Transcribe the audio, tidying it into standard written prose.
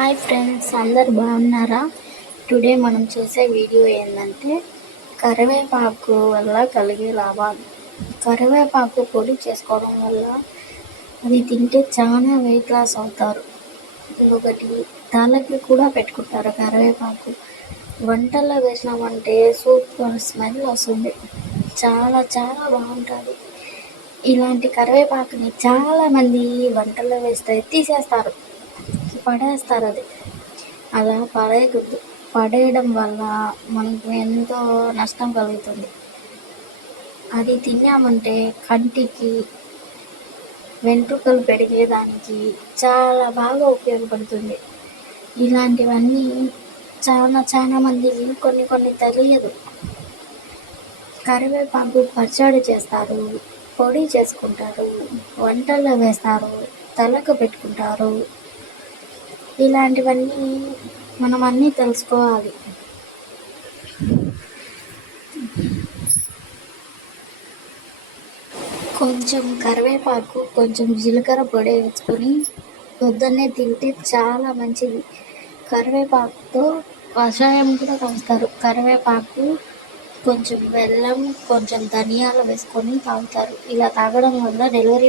Hi friends, అందరు బాగున్నారా? Today మనం చేసే వీడియో ఏంటంటే కరివేపాకు వల్ల కలిగే లాభాలు. కరివేపాకు పొడి చేసుకోవడం వల్ల అది తింటే చాలా వెయిట్ లాస్ అవుతారు. ఇంకొకటి తలకి కూడా పెట్టుకుంటారు. కరివేపాకు వంటల్లో వేసినామంటే సూపర్ స్మెల్ వస్తుంది. చాలా చాలా బాగుంటుంది. ఇలాంటి కరివేపాకుని చాలామంది వంటల్లో వేస్తే తీసేస్తారు, పడేస్తారు. అలా పడేయకూడదు. పడేయడం వల్ల మనకు ఎంతో నష్టం కలుగుతుంది. అది తిన్నామంటే కంటికి, వెంట్రుకలు పెరిగేదానికి చాలా బాగా ఉపయోగపడుతుంది. ఇలాంటివన్నీ చాలా మందికి కొన్ని తెలియదు. కరివేపాకు పచ్చడి చేస్తారు, పొడి చేసుకుంటారు, వంటల్లో వేస్తారు, తలకు పెట్టుకుంటారు. ఇలాంటివన్నీ మనం అన్నీ తెలుసుకోవాలి. కొంచెం కరివేపాకు, కొంచెం జీలకర్ర పొడి వేసుకొని పొద్దున్నే తింటే చాలా మంచిది. కరివేపాకుతో కషాయం కూడా తాగుతారు. కరివేపాకు, కొంచెం బెల్లం, కొంచెం ధనియాలు వేసుకొని తాగుతారు. ఇలా తాగడం వల్ల డెలివరీ